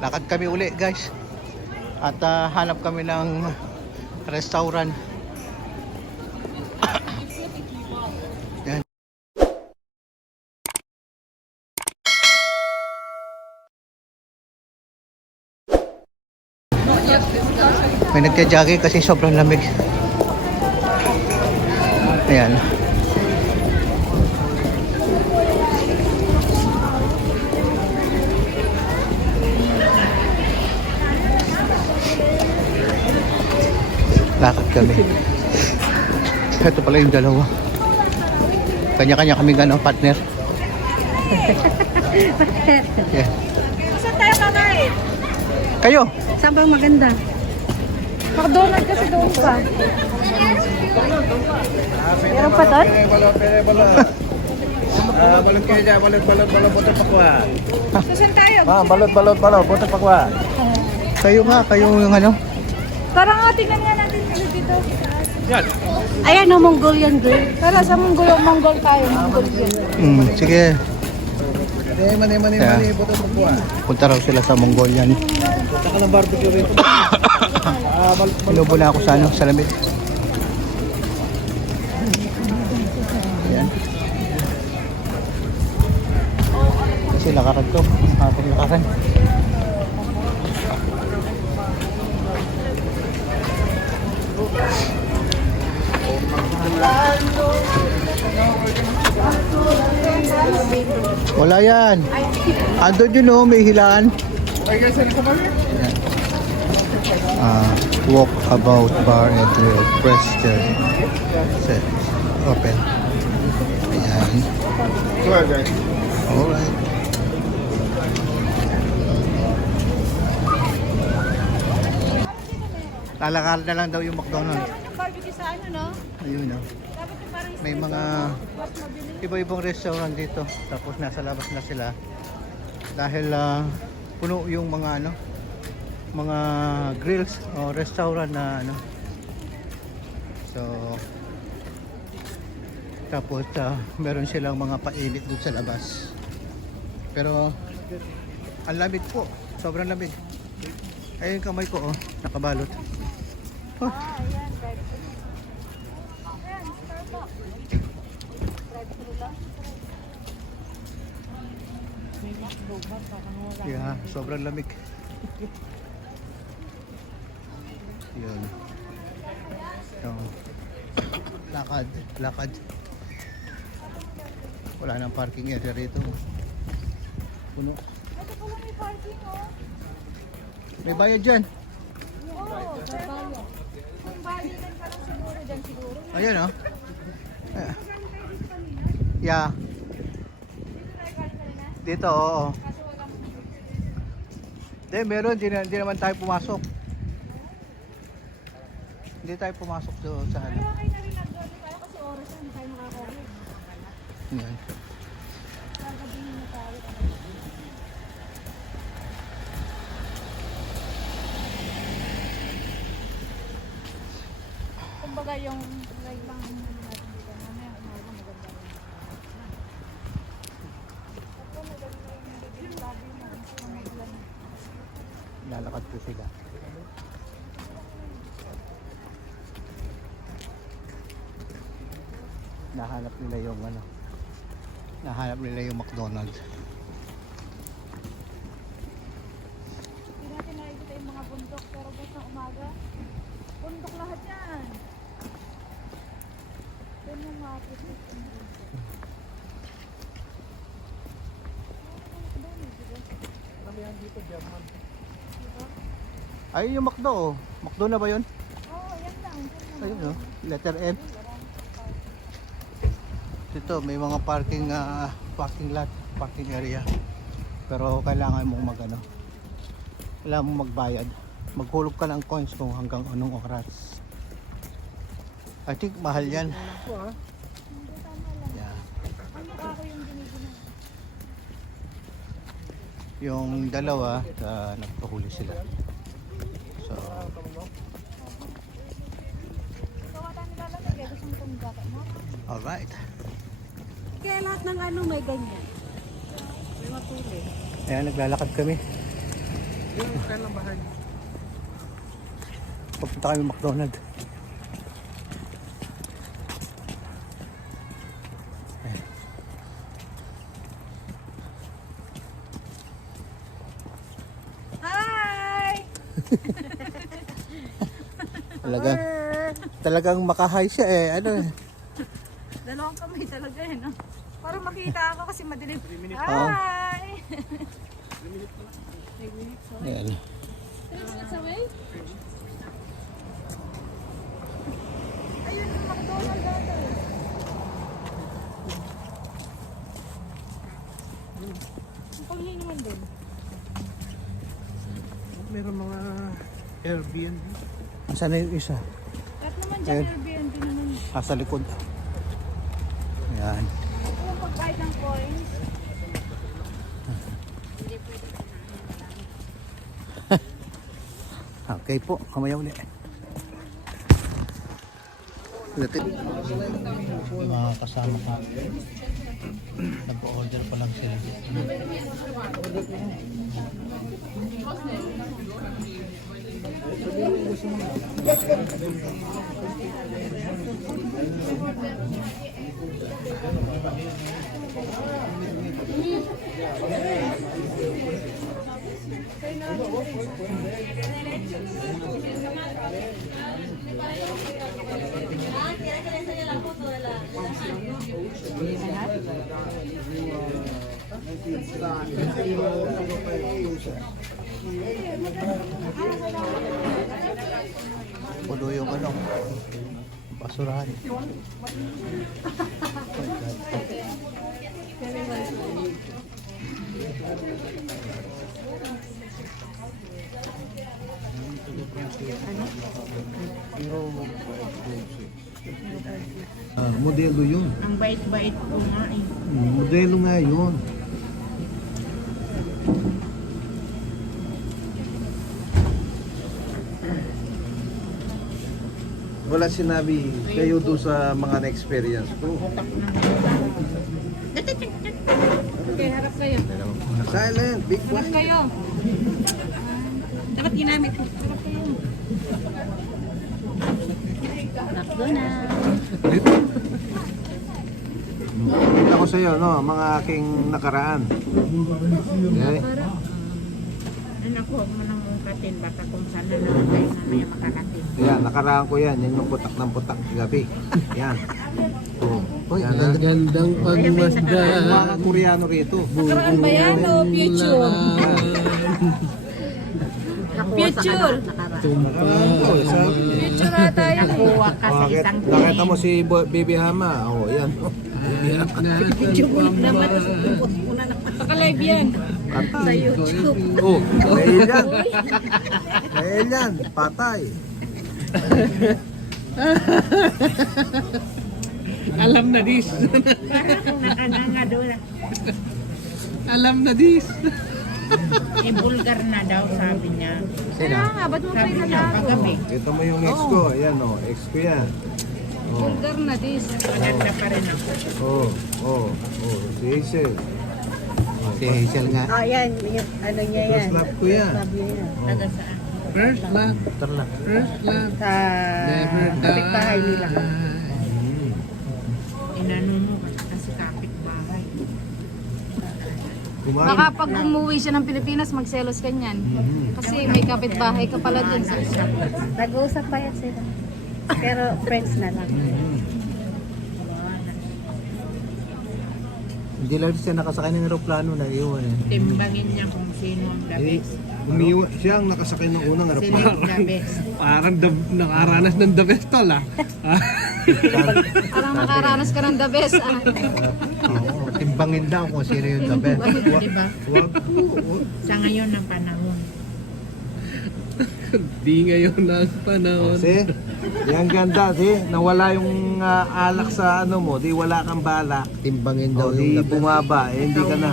lakad kami uli guys. At ah, hanap kami ng restaurant. Yan. May nagja-jogging kasi sobrang lamig. Ayan. Lakad kami. Ito pala yung dalawa. Kanya-kanya kami gano'ng partner. yeah. Saan tayo kakain? Kayo? Saan bang maganda? McDonald's kasi doon pa. Meron pa doon? Balot, kayo dyan, balot, balot, balot, buto pakwa. So, saan tayo? Ah, balot, balot, balot, buto pakwa. Kayo nga, kayo yung ano? Tara nga, tingnan nga natin ano dito. Yan. Ayan o, Mongolian girl. Tara, sa Mongol, Mongol tayo. Mongolian. Mm, sige. Mani, mani, Yeah. mani, buto pakwa. Punta raw sila sa Mongolian. Punta ka ng barbecue rito. Ah. Inubo na ako sa ano, sa lamig. Ayan. Kasi lakaran to. Hapon lakaran. Wala yan. Andun yun oh, may hilaan. Uh, walk about bar and the Preston set. Open. Ayan. Alright lalakar na lang daw yung McDonald's. Yung barbecue sa ano, no? ayun. Dapat yung parang may mga iba-ibang restaurant dito. Tapos nasa labas na sila. Dahil ah, puno yung mga ano mga grills o restaurant na ano. So tapos ah, meron silang mga painit dun sa labas. Pero ang lamig po. Sobrang lamig. Ayun kamay ko oh. Nakabalot oh. Yeah, sobrang lamig. Yun. So, lakad, lakad. Wala nang parking area rito. Puno. Ito pala may parking, oh. May bayad dyan. Oo, trabaho. Kung bayadan Ayan oh. Ah. Yeah. Dito, oo. Walang Hindi, meron. Di, na- di naman tayo pumasok. Hindi tayo pumasok doon sa ano. Kaya kayo na rin nag-doon. Kaya kasi oras na hindi tayo makakawin. Yan. Gagabihin na tayo. Kumbaga yung like lang natin dito. Mamaya umaga maganda rin. Ito maganda yung yung lobby mo. Mga ilan. Lalakad po sila. Nahanap nila yung ano. Nahanap nila yung McDonald's. Hindi natin nakikita yung mga bundok. Pero ng umaga, bundok lahat yan. Yung mga putis. Ay, yung McDo oh. McDo na ba yun? Oo, yan lang. Yan lang. Ayun oh. Letter M. Dito, may mga parking ah, parking lot, parking area. Pero kailangan mong mag ano, kailangan mong magbayad. Maghulog ka ng coins kung hanggang anong oras. I think mahal yan. Yeah. Yung dalawa, ah, nagpahuli sila. So, alright. Kaya lahat ng ano may ganyan. May matuli. Ayan, naglalakad kami. Yung kailang bahay. Papunta kami McDonald. Hi! Talagang, talagang makahay siya eh. Ano eh. Dalawang kamay talaga eh, no? Para makita ako kasi madilim. Ah. Hi! Ayan. Three minutes away? Ayun, yung McDonald's dati. Ang panghingi naman din. Meron mga Airbnb. Saan na yung isa? Kahit naman dyan, Ayun. Airbnb naman. Ah, sa likod. Ayan. Ito yung pagbayad ng coins. Okay po, kamaya uli. Latin. Mga kasama ka. Nag-order pa lang sila. Ah, ¿quieres que le enseñe la foto de la, de la mano? Puno yung ano, basurahan. Ah, modelo yun. Ang bait-bait ko nga eh. Hmm, Modelo nga yun. Wala sinabi kayo doon sa mga na-experience ko. Okay, harap kayo. Silent, big Harap one. kayo. Dapat ginamit. Harap kayo. Na. Kita ko sa iyo, no, mga aking nakaraan. Okay? Anak ko, huwag mo nang ungkatin. Baka kung saan Yan, nakaraan ko yan. Yan yung putak ng putak gabi. Yan. Oh, Uy, yan, ha? Gandang pagmasdan. Mga Koreano rito. Nakaraan ba yan o future? Future! Nakaraan ko. Sa, Future ata yan. Kuha ka sa Bakit? isang Nakita mo si Bo- Baby Hama? Oh, yan. Yan. Sa YouTube. Oh, dahil yan. Dahil yan. Patay. Alam na dis. Para kung nakananga doon. Alam na dis. Eh, bulgar na daw, sabi niya. Kaya nga, ba't mo Sabi niya, natago? kagabi. Ito mo yung ex ko. Ayan, oh. Ex ko yan. Oh, Vulgar na this. Maganda pa rin ako. oh, oh, oh. Si Hazel. Si Hazel nga. Oh, yan. Yung, ano niya yan. First love ko yan. Love niya yan. Taga saan? First love, Tar lang. first love. Sa kapitbahay nila. Hmm. Inano mo kasi kapitbahay. Baka Kumain. pag umuwi siya ng Pilipinas, magselos ka niyan. Mhm. Kasi may kapitbahay ka pala dun sa Nag-uusap pa yan sila. Pero friends na lang. Hindi lang siya nakasakay ng aeroplano na iwan eh. Timbangin niya kung sino ang the Eh, best. umiwa siya ang nakasakay ng unang Sino aeroplano. the best? Parang the, nakaranas ng the best tol ah. Parang nakaranas ka ng the best. Ah. Oo, timbangin daw kung sino yung the best. Di ba? Wag po. wag. Sa ngayon ng panahon. Di ngayon ang panahon. See? Yan ganda, see? Nawala yung ah, alak sa ano mo, di wala kang balak. Timbangin daw di yung best. bumaba, eh, hindi ka na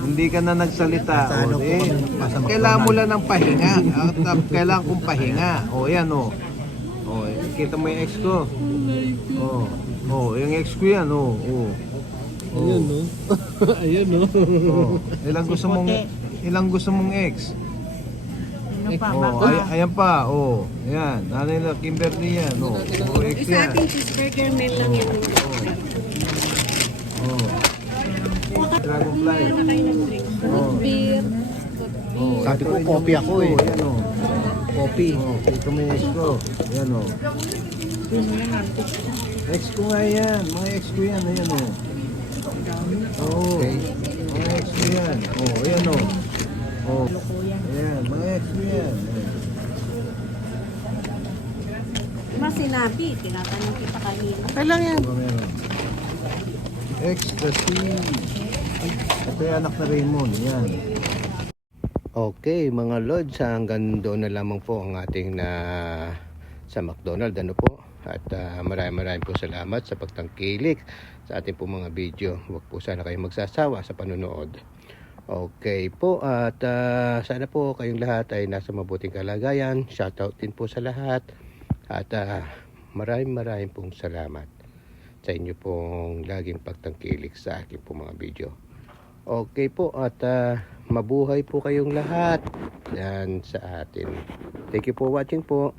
hindi ka na nagsalita. Nasa ano O, po di, kami, nasa McDonald's. kailangan mo lang ng pahinga. At, ah, kailangan kong pahinga. O yan o. O, kita mo yung ex ko. O, o yung ex ko yan o. O. Ayun no. Ayun no. o. Ilang gusto mong ilang gusto mong ex? Ano pa, Oh, ay, ayan pa, oh. Ayan, nanay na Kimberly yan, oh. Oh, ex Isa yan. ating cheeseburger meal lang yan. Oh. Dragonfly. Ano kayo ng drink? Oh. Beer. Oh, Sabi ko, ito copy ako eh. ko, Yan, oh. Copy. Oh, ito yung ex ko. Yan, oh. Ex ko nga yan. Mga ex ko yan. Ayan, oh. Oo. Mga ex ko yan. Oh, ayan, oh. Oh. Ayan, mga ex ko yan. Mas sinabi, tinatanong kita kanina. Kailan yan? Ano meron? Ito yung anak na Raymond. Yan. Okay, mga Lods, hanggang doon na lamang po ang ating na sa McDonald. Ano po? At ah, maraming maraming po salamat sa pagtangkilik sa ating po mga video. Huwag po sana kayong magsasawa sa panonood. Okay po, at ah, sana po kayong lahat ay nasa mabuting kalagayan. Shoutout din po sa lahat. At ah, maraming maraming pong salamat sa inyo pong laging pagtangkilik sa aking po mga video. Okay po at ah, mabuhay po kayong lahat yan sa atin. Thank you for watching po.